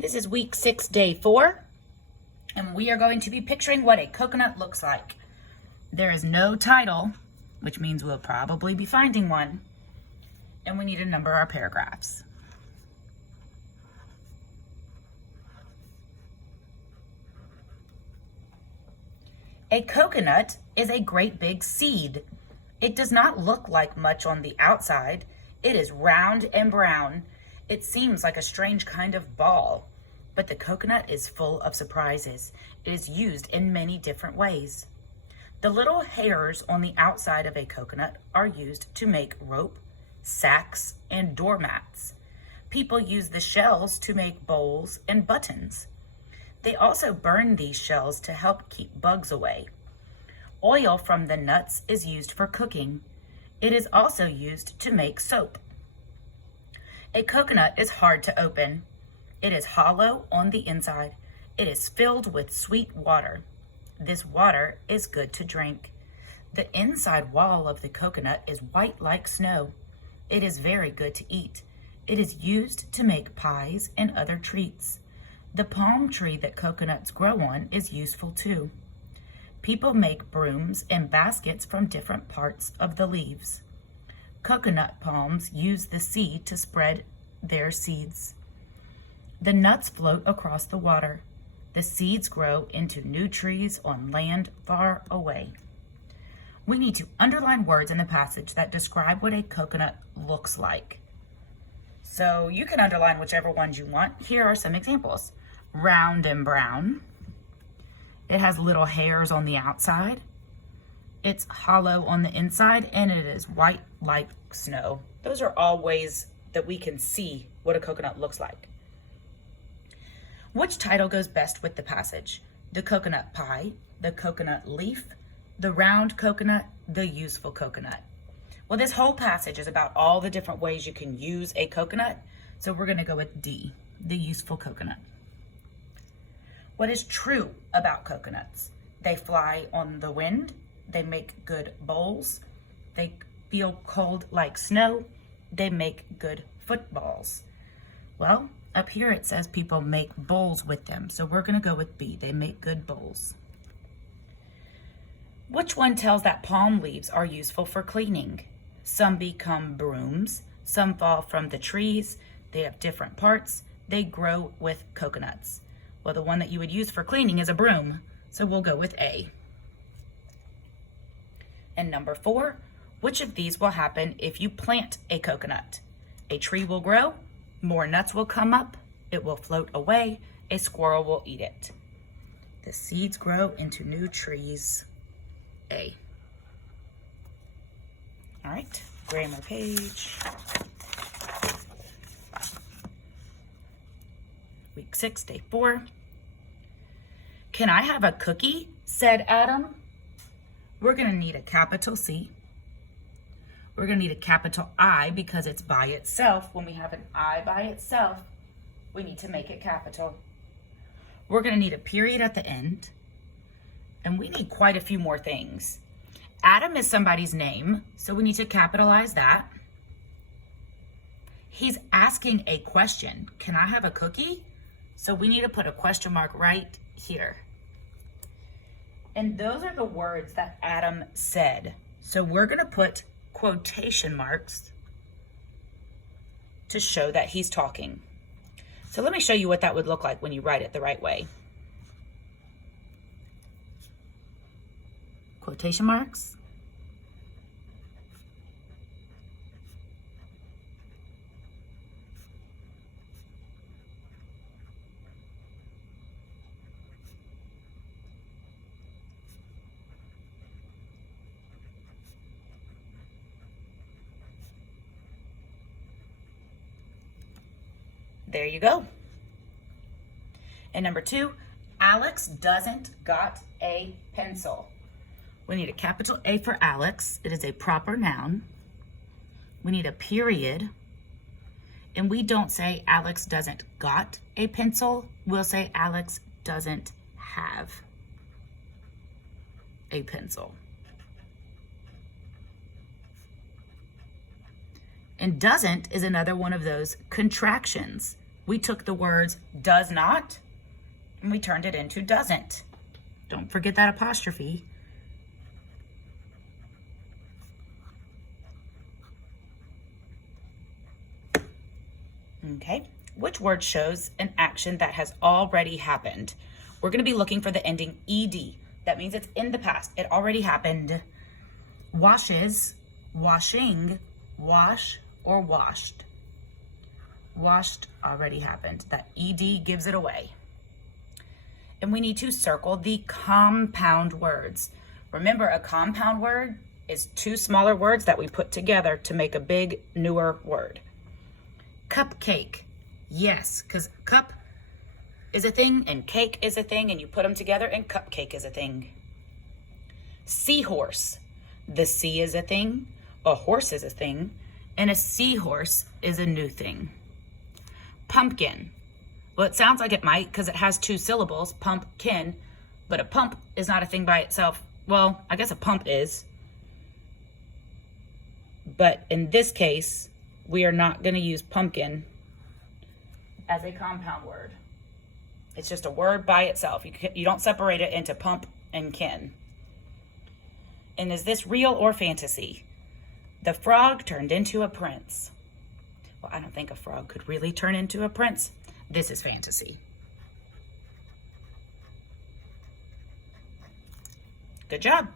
This is week 6, day 4, and we are going to be picturing what a coconut looks like. There is no title, which means we'll probably be finding one, and we need to number our paragraphs. A coconut is a great big seed. It does not look like much on the outside. It is round and brown. It seems like a strange kind of ball, but the coconut is full of surprises. It is used in many different ways. The little hairs on the outside of a coconut are used to make rope, sacks, and doormats. People use the shells to make bowls and buttons. They also burn these shells to help keep bugs away. Oil from the nuts is used for cooking. It is also used to make soap. A coconut is hard to open. It is hollow on the inside. It is filled with sweet water. This water is good to drink. The inside wall of the coconut is white like snow. It is very good to eat. It is used to make pies and other treats. The palm tree that coconuts grow on is useful too. People make brooms and baskets from different parts of the leaves. Coconut palms use the seed to spread their seeds. The nuts float across the water. The seeds grow into new trees on land far away. We need to underline words in the passage that describe what a coconut looks like. So you can underline whichever ones you want. Here are some examples. Round and brown. It has little hairs on the outside. It's hollow on the inside, and it is white like snow. Those are all ways that we can see what a coconut looks like. Which title goes best with the passage? The coconut pie, the coconut leaf, the round coconut, the useful coconut. Well, this whole passage is about all the different ways you can use a coconut, so we're going to go with D, the useful coconut. What is true about coconuts? They fly on the wind. They make good bowls. They feel cold like snow. They make good footballs. Well, up here it says people make bowls with them, so we're going to go with B. They make good bowls. Which one tells that palm leaves are useful for cleaning? Some become brooms. Some fall from the trees. They have different parts. They grow with coconuts. Well, the one that you would use for cleaning is a broom, so we'll go with A. And number 4, which of these will happen if you plant a coconut? A tree will grow, more nuts will come up, it will float away, a squirrel will eat it. The seeds grow into new trees. A. All right, grammar page. Week 6, day 4. Can I have a cookie? Said Adam. We're going to need a capital C. We're going to need a capital I because it's by itself. When we have an I by itself, we need to make it capital. We're going to need a period at the end. And we need quite a few more things. Adam is somebody's name, so we need to capitalize that. He's asking a question. Can I have a cookie? So we need to put a question mark right here. And those are the words that Adam said. So we're going to put quotation marks to show that he's talking. So let me show you what that would look like when you write it the right way. Quotation marks. There you go. And number 2, Alex doesn't got a pencil. We need a capital A for Alex. It is a proper noun. We need a period. And we don't say Alex doesn't got a pencil. We'll say Alex doesn't have a pencil. And doesn't is another one of those contractions. We took the words does not and we turned it into doesn't. Don't forget that apostrophe. Okay, which word shows an action that has already happened? We're going to be looking for the ending ed. That means it's in the past. It already happened. Washes, washing, wash, or washed. Washed already happened. That ed gives it away. And we need to circle the compound words. Remember, a compound word is two smaller words that we put together to make a big, newer word. Cupcake. Yes, because cup is a thing and cake is a thing, and you put them together and cupcake is a thing. Seahorse. The sea is a thing, a horse is a thing, and a seahorse is a new thing. Pumpkin. Well, it sounds like it might because it has two syllables, pumpkin, but a pump is not a thing by itself. Well, I guess a pump is. But in this case, we are not going to use pumpkin as a compound word. It's just a word by itself. You don't separate it into pump and kin. And is this real or fantasy? The frog turned into a prince. Well, I don't think a frog could really turn into a prince. This is fantasy. Good job.